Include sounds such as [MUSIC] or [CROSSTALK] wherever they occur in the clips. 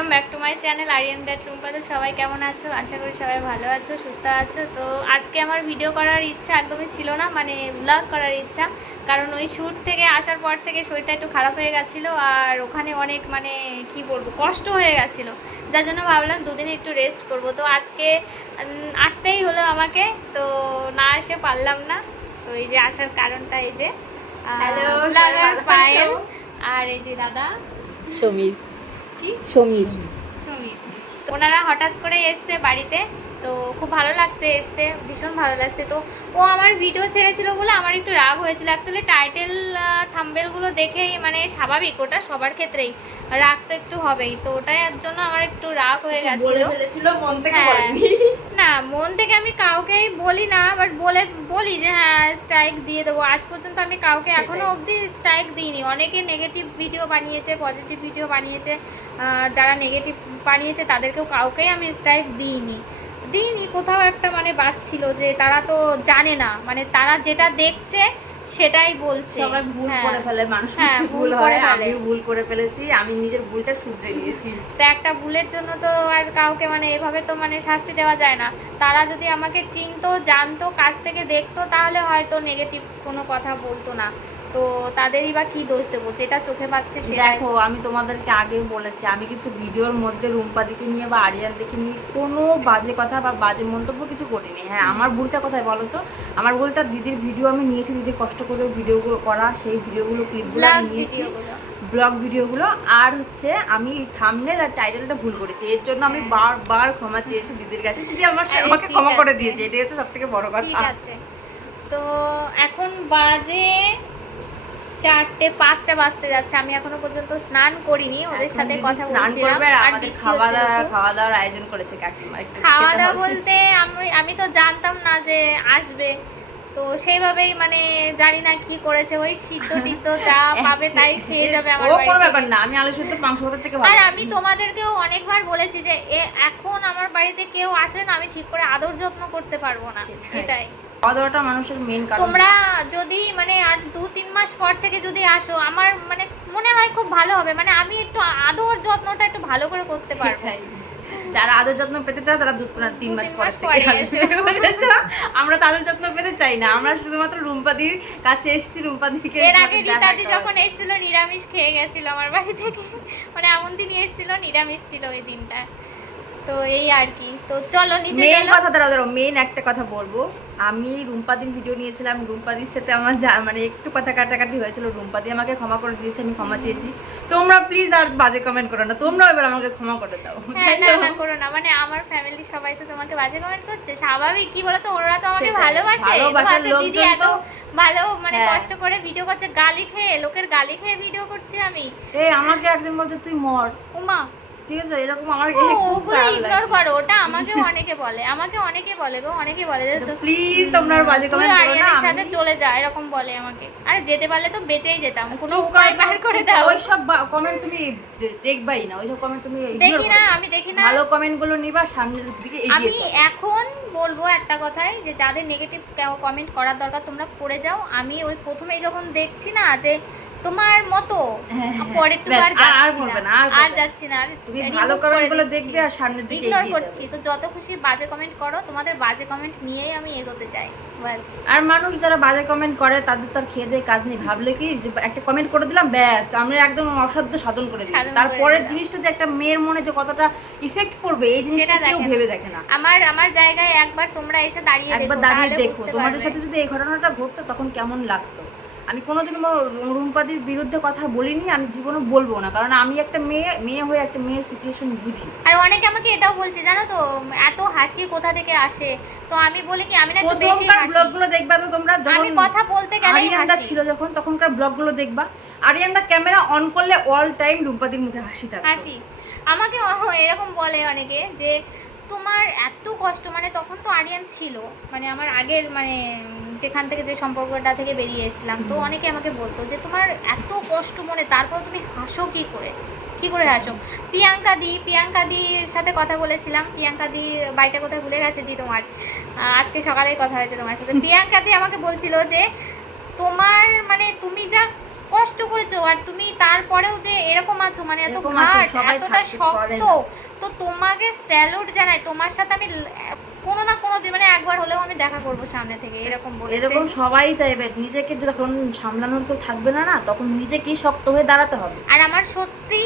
Welcome back to my channel Aryan bat রুম্পাতে সবাই কেমন আছো? আশা করি সবাই ভালো আছো সুস্থ আছো। তো আজকে আমার ভিডিও করার ইচ্ছা একদমই ছিল না মানে ব্লগ করার ইচ্ছা। কারণ ওই শ্যুট থেকে আসার পর থেকে শরীরটা একটু খারাপ হয়ে গেছিল আর ওখানে অনেক মানে কি বলব কষ্ট হয়ে গেছিল। যার জন্য ভাবলাম দুদিনে একটু রেস্ট করব। তো আজকে আসতেই হলো আমাকে তো না এসে পারলাম না। তো এই যে আসার কারণটা এই যে? আর এই যে দাদা। সমীর সমীর। তো ওনারা হঠাৎ করে এসছে বাড়িতে তো খুব ভালো লাগছে এসছে ভীষণ ভালো লাগছে। তো ও আমার ভিডিও ছেড়েছিল বলে আমার একটু রাগ হয়েছিল। অ্যাকচুয়ালি টাইটেল থাম্বেলগুলো দেখেই মানে স্বাভাবিক ওটা সবার ক্ষেত্রেই। রাগ তো একটু হবেই তো ওটার জন্য আমার একটু রাগ হয়ে গেছিল হ্যাঁ। না মন থেকে আমি কাউকেই বলি না বাট বলে বলি যে হ্যাঁ স্ট্রাইক দিয়ে দেবো। আজ পর্যন্ত আমি কাউকে এখনও অবধি স্ট্রাইক দিইনি। অনেকে নেগেটিভ ভিডিও বানিয়েছে পজিটিভ ভিডিও বানিয়েছে যারা নেগেটিভ বানিয়েছে তাদেরকেও কাউকেই আমি স্ট্রাইক দিইনি। দিইনি কোথাও একটা মানে বাজছিল যে তারা তো জানে না। মানে তারা যেটা দেখছে সেটাই বলছি সবাই ভুল হ্যাঁ। করে ফেলে মানুষ হ্যাঁ, ভুল করে। আমিও ভুল করে ফেলেছি আমি নিজের ভুলটা শুধরে নিয়েছি তো একটা ভুলের জন্য তো আর কাউকে মানে এভাবে তো মানে শাস্তি দেওয়া যায় না তারা যদি আমাকে চিনতো জানতো কাছ থেকে দেখতো তাহলে হয়তো নেগেটিভ কোনো কথা বলতো না তো তাদেরই বা কি দোষ দেবো? যেটা চোখে পাচ্ছে দেখো আমি তোমাদেরকে আগেই বলেছি আমি কিন্তু ভিডিওর মধ্যে রুম্পাদিকে নিয়ে বা আরিয়ানদিকে নিয়ে কোনো বাজে কথা বা বাজে মন্তব্য কিছু করিনি। হ্যাঁ আমার ভুলটা কোথায় বলো তো? আমার ভুলটা দিদির ভিডিও আমি নিয়েছি দিদি কষ্ট করে ভিডিওগুলো করা সেই ভিডিওগুলো ক্লিপগুলো নিয়েছি ব্লগ ভিডিওগুলো। আর হচ্ছে আমি থামনেল আর টাইটেলটা ভুল করেছি এর জন্য আমি হ্যাঁ। বারবার ক্ষমা চেয়েছি দিদির কাছে। দিদি আমার আমাকে ক্ষমা করে দিয়েছে এটাই হচ্ছে সব থেকে বড় কথা। তো এখন বাজে চারটে পাঁচটা বাজতে যাচ্ছে। আমি এখনও পর্যন্ত স্নান করিনি ওদের সাথে কথা বলছিলাম। আর খাওয়া দাওয়া খাওয়া দাওয়ার আয়োজন করেছে কাকিমা। খাওয়া দাওয়া বলতে আমি আমি তো জানতাম না যে আসবে। তো সেইভাবেই মানে জানি না কি করেছে। ওই সিদ্ধ টিদ্ধ যা [LAUGHS] পাবে তাই খেয়ে যাবে আমার কোনো ব্যাপার না আমি আলু সেদ্ধ মাংস ভাতের থেকে আর আমি তোমাদেরকেও অনেকবার বলেছি যে এখন আমার বাড়িতে কেউ আসলে না আমি ঠিক করে আদর যত্ন করতে পারব না। সেটাই। খাওয়া দাওয়াটা মানুষের মেন কারণ। তোমরা যদি মানে আর দু তিন মাস পর থেকে যদি আসো আমার মানে মনে হয় খুব ভালো হবে। মানে আমি একটু আদর যত্নটা একটু ভালো করে করতে পারব। যারা আদর যত্ন পেতে চায় তারা দু তিন মাস পর থেকে পরে আমরা তো আদর যত্ন পেতে চাই না। আমরা শুধুমাত্র রুম্পাদির কাছে এসেছি রুম্পাদিকে এর আগে রীতাদি যখন এসেছিল নিরামিষ খেয়ে গেছিল আমার বাড়ি থেকে। মানে এমন দিনই এসেছিল নিরামিষ ছিল ওই দিনটা। তো এই আর কি। তো চলো নিচে মেন কথা দাঁড়াও দাঁড়াও মেন একটা কথা বলব। আমি রুম্পাদির ভিডিও নিয়েছিলাম। রুম্পাদির সাথে আমার যা- মানে একটু কথা কাটাকাটি হয়েছিল। রুম্পাদি আমাকে ক্ষমা করে দিয়েছে আমি ক্ষমা চেয়েছি। তোমরা প্লিজ আর বাজে কমেন্ট করো না। তোমরাও এবার আমাকে ক্ষমা করে দাও। হ্যাঁ না না করো না। মানে আমার ফ্যামিলির সবাই তো তোমাকে বাজে কমেন্ট করছে। স্বাভাবিক কি বলতো? ওরা তো আমাকে। ভালোবাসে। তো ভালোবাসার আচ্ছা, দিদি এত ভালো মানে হ্যাঁ। কষ্ট করে ভিডিও করছে গালি খেয়ে লোকের গালি খেয়ে ভিডিও করছি আমি। এই আমাকে একজন বলছে তুই মর। উমা ঠিক আছে এরকম আমার ওগুলো ইগনোর করো ওটা আমাকেও অনেকে বলে আমাকে অনেকে বলে গো অনেকে বলে যে প্লিজ তোমরা বাজে তুই কমেন্ট করো না সাথে আমি- চলে যা এরকম বলে আমাকে। আরে যেতে পারলে তো বেঁচেই যেতাম কোনো উপায় করো, বার করে দাও। ওইসব কমেন্ট তুমি দেখবাই না ওইসব কমেন্ট তুমি দেখি না আমি দেখি না। ভালো কমেন্টগুলো নিবা সামনের দিকে এগিয়ে আমি এখন বলব একটা কথাই যে যাদের নেগেটিভ কমেন্ট করার দরকার তোমরা করে যাও। আমি ওই প্রথমেই যখন দেখছি না যে তোমার মতো। হ্যাঁ, হ্যাঁ, পরে একটু আর আর- বলবে না আর যাচ্ছি না তুমি ভালো করে কমেন্টগুলো দেখবে আর সামনের দিকে ইগনোর করছি। তো যত খুশি বাজে কমেন্ট করো তোমাদের বাজে কমেন্ট নিয়েই আমি এগোতে চাই। ব্যাস। আর মানুষ যারা বাজে কমেন্ট করে তাদের তো আর খেয়ে দিয়ে কাজ নেই। ভাবলে কি যে একটা কমেন্ট করে দিলাম ব্যাস আমরা একদম অসাধ্য সাধন করে সাধন তারপরের জিনিসটা যে একটা মেয়ের মনে যে কতটা ইফেক্ট পড়বে এই জিনিসটা কেউ ভেবে দেখে না। আমার আমার জায়গায় একবার তোমরা এসে দাঁড়িয়ে একবার দাঁড়িয়ে দেখো। তোমাদের সাথে যদি এই ঘটনাটা ঘটতো তখন কেমন লাগতো? আমি কোনোদিন রুম্পাদির বিরুদ্ধে কথা বলিনি আমি জীবনে বলব না। কারণ আমি একটা মেয়ে মেয়ে হয়ে একটা মেয়ের সিচুয়েশন বুঝি। আর অনেকে আমাকে এটাও বলছে জানো তো এত হাসি কোথা থেকে আসে? তো আমি বলি কি আমি না একটু বেশি হাসি। ব্লগগুলো দেখবা তো তোমরা আমি কথা বলতে আরিয়ানদা হাসি। ছিল যখন তখনকার ব্লগগুলো দেখবা। আরিয়ানদা ক্যামেরা অন করলে অল টাইম রুম্পাদির মুখে হাসি থাকতো। হাসি। আমাকে এরকম বলে অনেকে যে তোমার এত কষ্ট মানে তখন তো আরিয়ান ছিল মানে আমার আগের মানে যেখান থেকে যে সম্পর্কটা থেকে বেরিয়ে এসেছিলাম তো অনেকে আমাকে বলতো যে তোমার এত কষ্ট মনে তারপর তুমি হাসো কি করে? কি করে হাসো? প্রিয়াঙ্কা দি প্রিয়াঙ্কা দির সাথে কথা বলেছিলাম প্রিয়াঙ্কা দি বাড়িটা কোথায় ভুলে গেছে দি তোমার? আজকে সকালেই কথা হয়েছে তোমার সাথে। [LAUGHS] প্রিয়াঙ্কা দি আমাকে বলছিল যে তোমার মানে তুমি যা কষ্ট করেছ আর তুমি তারপরেও যে এরকম আছো মানে এত ঘাট এতটা শক্ত তো তোমাকে স্যালুট জানাই। তোমার সাথে আমি কোনো না কোনো দিন মানে একবার হলেও আমি দেখা করব সামনে থেকে এরকম বলেছে। এরকম সবাই চাইবে নিজেকে যখন সামলানোর কেউ থাকবে না না তখন নিজেকেই শক্ত হয়ে দাঁড়াতে হবে। আর আমার সত্যি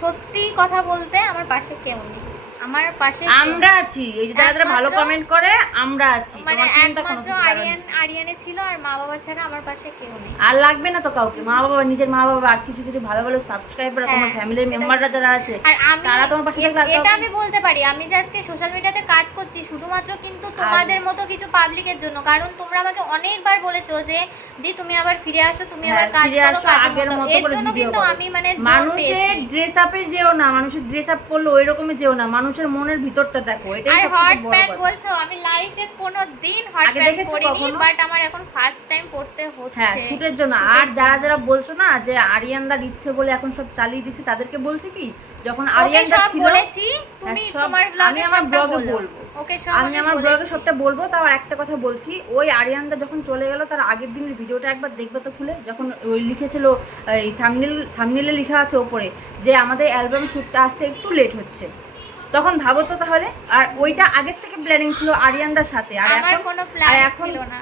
সত্যি কথা বলতে আমার পাশে কেউ নেই। আমার পাশে আমরা আছি। এই যে যারা ভালো কমেন্ট করে আমরা আছি। মানে একমাত্র। আরিয়ান আরিয়ানে ছিল আর মা বাবা ছাড়া আমার পাশে কেউ নেই। আর লাগবে না তো কাউকে। মা বাবা নিজের মা বাবা আর কিছু কিছু ভালো ভালো সাবস্ক্রাইবার তোমার ফ্যামিলির মেম্বাররা যারা আছে তারা তোমার পাশে থাকলে এটা আমি বলতে পারি আমি যে আজকে সোশ্যাল মিডিয়াতে কাজ করছি শুধুমাত্র কিন্তু তোমাদের মতো কিছু পাবলিকের জন্য। কারণ তোমরা আমাকে অনেকবার বলেছ যে দি তুমি আবার ফিরে আসো তুমি আবার হ্যাঁ, কাজ করো কাজের আগের মতো। এর জন্য কিন্তু আমি মানে মানুষের ড্রেস আপে যেও না মানুষের ড্রেস আপ করলে ওই রকমই যেও না। মানুষের মনের ভিতরটা দেখো এটাই আর হট প্যান্ট বলছো আমি লাইফে কোনো দিন হট প্যান্ট পরিনি? বাট আমার এখন ফার্স্ট টাইম পড়তে হচ্ছে। হ্যাঁ শুটের জন্য আর যারা যারা বলছো না যে আরিয়ানদা দিচ্ছে বলে এখন সব চালিয়ে দিচ্ছে তাদেরকে বলছি কি যখন ওকে আরিয়ানদা ছিল বলেছি তুমি সব- তোমার আমি ব্লগে আমার ব্লগে বলব। ওকে সব আমি আমার ব্লগে সবটা বলব তাও একটা কথা বলছি ওই আরিয়ানদা যখন চলে গেল তার আগের দিনের ভিডিওটা একবার দেখবে তো খুলে যখন ওই লিখেছিল এই থামনিল থামনিলে লেখা আছে ওপরে যে আমাদের অ্যালবাম শ্যুটটা আসতে একটু লেট হচ্ছে। তখন ভাবো তো তাহলে আর ওইটা আগের থেকে প্ল্যানিং ছিল আরিয়ানদার সাথে আর এখন কোনো প্ল্যান ছিল না।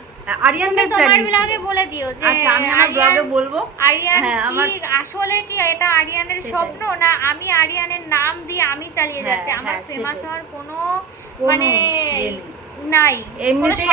আরিয়ানদার তোমার ব্লগে বলে দিও যে আচ্ছা আমি আমার ব্লগে বলব। আরিয়ান হ্যাঁ, কি আসলে কি এটা আরিয়ানের স্বপ্ন না আমি আরিয়ানের নাম দিয়ে আমি চালিয়ে হ্যাঁ, যাচ্ছি? আমার হ্যাঁ, ফেমাস হওয়ার কোনো মানে ইয়ে নাই। এমনিতেই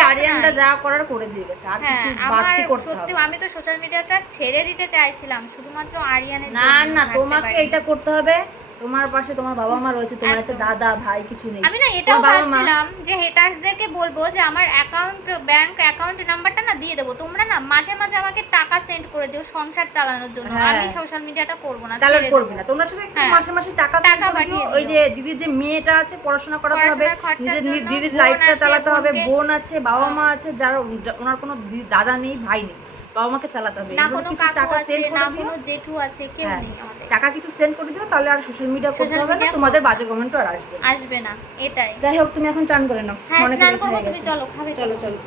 যা করার করে দিয়ে গেছে আর হ্যাঁ কিছু বাড়তি করতে সত্যি আমি তো সোশ্যাল মিডিয়াটা ছেড়ে দিতে চাইছিলাম শুধুমাত্র আরিয়ানের না না তোমাকে এটা করতে হবে তোমার পাশে তোমার বাবা মা রয়েছে তোমার একটা দাদা ভাই কিছু নেই। আমি না এটাও ভাবছিলাম যে হেটার্সদেরকে বলব যে আমার অ্যাকাউন্ট ব্যাংক অ্যাকাউন্ট নাম্বারটা না দিয়ে দেবো। তোমরা না মাঝে মাঝে আমাকে টাকা সেন্ড করে দিও সংসার চালানোর জন্য। হ্যাঁ। আমি সোশ্যাল মিডিয়াটা করব না তাহলে করবে না। তোমরা শুধু একটু হ্যাঁ। মাসে মাসে টাকা টাকা পাঠিয়ে। ওই যে দিদির যে মেয়েটা আছে পড়াশোনা করাতে হবে নিজের দিদির লাইফটা চালাতে হবে বোন আছে বাবা মা হ্যাঁ। আছে যারা ওনার কোনো দাদা নেই ভাই নেই। বাবা মাকে চালাতে হবে। না কোনো কাকু টাকা আছে না কোনো জেঠু আছে কেউ হ্যাঁ। নেই আমাদের। টাকা কিছু সেন্ড করে দিও তাহলে আর সোশ্যাল মিডিয়া করতে হবে না তোমাদের বাজে আর আসবে না। আসবে না এটাই। যাই হোক তুমি এখন চান করে নাও। হ্যাঁ স্নান করব তুমি চলো খাবে চলো চলো।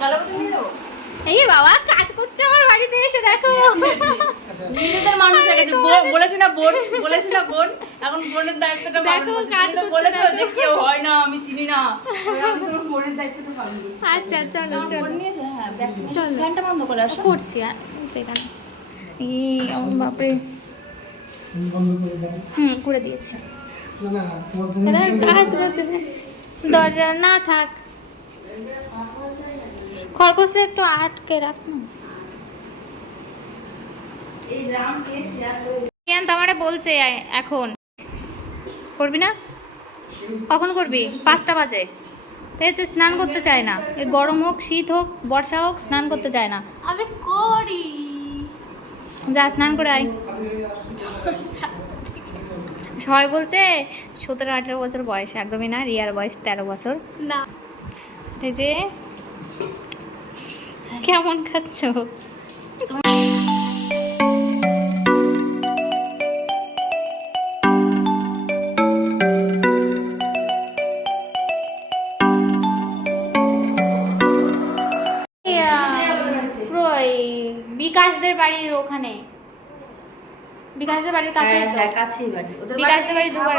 চলো। তুমি এই বাবা কাজ করছে আমার বাড়িতে এসে দেখো। নিজেদের মানুষ হয়ে গেছে। বলেছি না বোন বলেছি না বোন। এখন বোনের দায়িত্বটা দেখো, কাজ করতে বলেছ যে কেউ হয় না আমি চিনি না। আমি তোমার বোনের দায়িত্বটা পালন আচ্ছা চলো নিয়ে- চলো। ফ্যানটা বন্ধ করে আসো। করছি তো এখানে। এই ও বাপরে। হুম করে দিয়েছি। কাজ করছে দরজা না থাক। খরগোশটা একটু আটকে রাখ না। এই রাম দিয়েছি আর ইয়ান তো আমারে বলছে এখন। করবি না? কখন করবি? পাঁচটা বাজে। হচ্ছে স্নান করতে চায় না। এ গরম হোক শীত হোক বর্ষা হোক স্নান করতে চায় না। আমি করি। যা স্নান করে আয়। সবাই বলছে সতেরো আঠেরো বছর বয়স একদমই না রিয়ার বয়স তেরো বছর। না। যে কেমন খাচ্ছ? বিকাশদের বাড়ির ওখানে। বিকাশদের বাড়ির কাছে হ্যাঁ তো। হ্যাঁ কাছেই বাড়ি। বিকাশদের বাড়ি দুবার।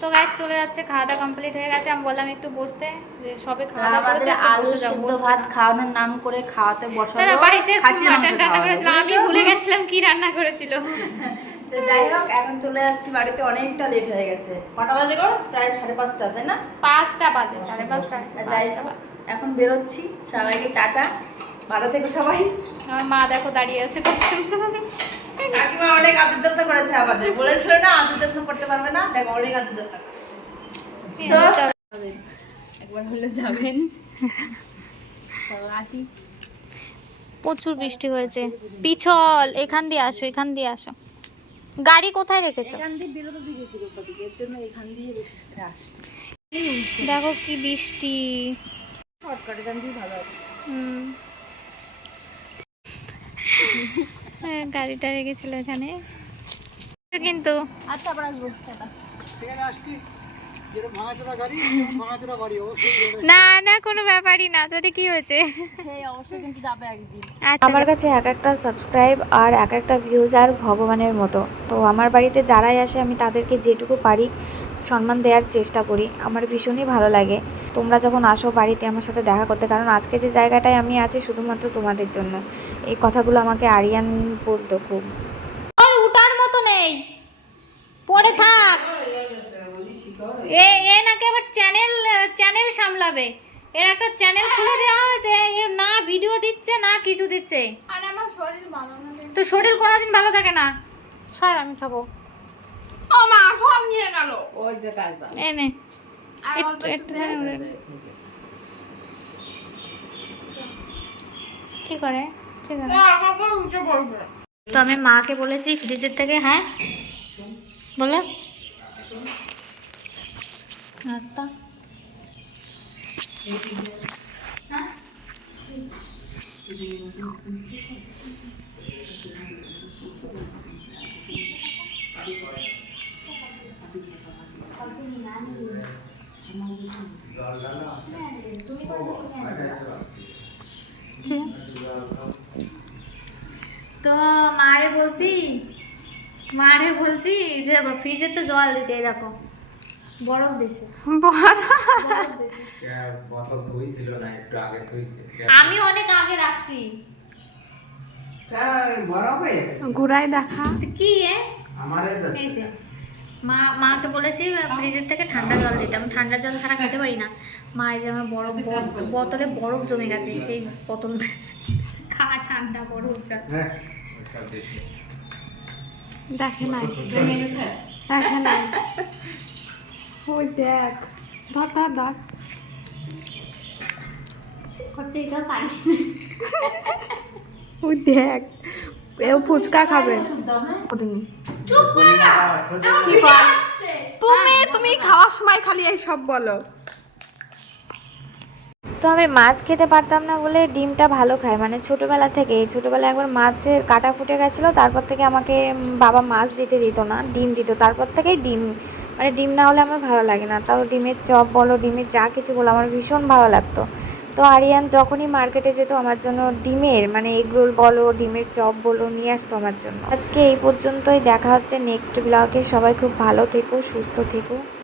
তো গাছ চলে যাচ্ছে খাওয়া দাওয়া কমপ্লিট হয়ে গেছে। আমি বললাম একটু বসতে যে সবে খাওয়া দাওয়া করেছে আলু সিদ্ধ ভাত খাওয়ানোর নাম করে খাওয়াতে না, বাড়িতে মাটন রান্না খাওয়াবো, আমি ভুলে গেছিলাম কি রান্না করেছিল। তো যাই হোক এখন চলে যাচ্ছি বাড়িতে অনেকটা লেট হয়ে গেছে। কটা বাজে গো? প্রায় সাড়ে পাঁচটা তাই না? পাঁচটা বাজে সাড়ে পাঁচটা যাই। এখন বেরোচ্ছি। সবাইকে টাটা। ভালো থেকো সবাই। আমার মা দেখো দাঁড়িয়ে আছে কাকিমা অনেক আদর যত্ন করেছে আমাদের। বলেছিল না আদর যত্ন করতে পারবে না। দেখো অনেক আদর যত্ন করেছে। একবার হলে যাবেন। আসি। প্রচুর বৃষ্টি হয়েছে। পিছল এখান দিয়ে আসো এখান দিয়ে আসো। গাড়ি কোথায় রেখেছো? এখান দিয়ে বেরোতে দিয়েছিল ওদিকে এর জন্য এখান দিয়ে বেশি আসি দেখো কি বৃষ্টি। শর্টকাট এখান দিয়ে ভালো আছে। হ্যাঁ, গাড়িটা রেখেছিল এখানে। কিন্তু আচ্ছা আবার আসব না না কোনো ব্যাপারই না তাতে কি হয়েছে? হ্যাঁ অবশ্যই কিন্তু যাবে একদিন। আচ্ছা। আমার কাছে এক একটা সাবস্ক্রাইব আর এক একটা ভিউজ আর ভগবানের মতো। তো আমার বাড়িতে যারাই আসে আমি তাদেরকে যেটুকু পারি সম্মান দেওয়ার চেষ্টা করি। আমার ভীষণই ভালো লাগে। তোমরা যখন আসো বাড়িতে আমার সাথে দেখা করতে কারণ আজকে যে জায়গাটায় আমি আছি শুধুমাত্র তোমাদের জন্য। এই কথাগুলো আমাকে আরিয়ান বলতো খুব। আর উঠার মতো নেই। পড়ে থাক। এ এ নাকি আবার চ্যানেল চ্যানেল সামলাবে। এর একটা চ্যানেল খুলে দেওয়া হয়েছে। এ না ভিডিও দিচ্ছে না কিছু দিচ্ছে। আর আমার শরীর ভালো না তো শরীর কোনোদিন ভালো থাকে না। সব আমি খাব। ও মা সব নিয়ে গেল। ওই যে কাজটা। এ নে আর একটু অল্প একটু কি করে? ঠিক আছে আমাকে উঠে পড়বে তো আমি মাকে বলেছি ফ্রিজের থেকে হ্যাঁ? বলে। আচ্ছা তো মারে বলছি যে ফ্রিজে তো জল দিতে এই দেখো। বরফ দিছে। বরফ? দিছে। বোতল ধুইছিল না একটু আগে ধুইছে আমি অনেক আগে রাখছি। বরফে? ঘুরাই দেখা। কি এ? মা মাকে বলেছি ফ্রিজের থেকে ঠান্ডা জল দিতে। আমি ঠান্ডা জল ছাড়া খেতে পারি না। মা এই যে আমার বরফ বোতলে বরফ জমে গেছে সেই বোতল খা ঠান্ডা বরফ জল। হ্যাঁ দেখি দেখে নাই। দেখে নাই। ওই দেখ ধর ধর ধর। ওই দেখ এও ফুচকা খাবে। কি তুমি তুমি খাওয়ার সময় খালি এই সব বলো। তো আমি মাছ খেতে পারতাম না বলে ডিমটা ভালো খায়। মানে ছোটোবেলা থেকে ছোটোবেলায় একবার মাছের কাটা ফুটে গেছিল, তারপর থেকে আমাকে বাবা মাছ দিতে দিত না, ডিম দিত। তারপর থেকেই ডিম মানে ডিম না হলে আমার ভালো লাগে না। তাও ডিমের চপ বলো, ডিমের যা কিছু বলো, আমার ভীষণ ভালো লাগতো। তো আরিয়ান যখনই মার্কেটে যেত, আমার জন্য ডিমের মানে এগ রোল বলো, ডিমের চপ বলো, নিয়ে আসতো আমার জন্য। আজকে এই পর্যন্তই, দেখা হচ্ছে নেক্সট ব্লগে সবাই খুব ভালো থেকো, সুস্থ থেকো।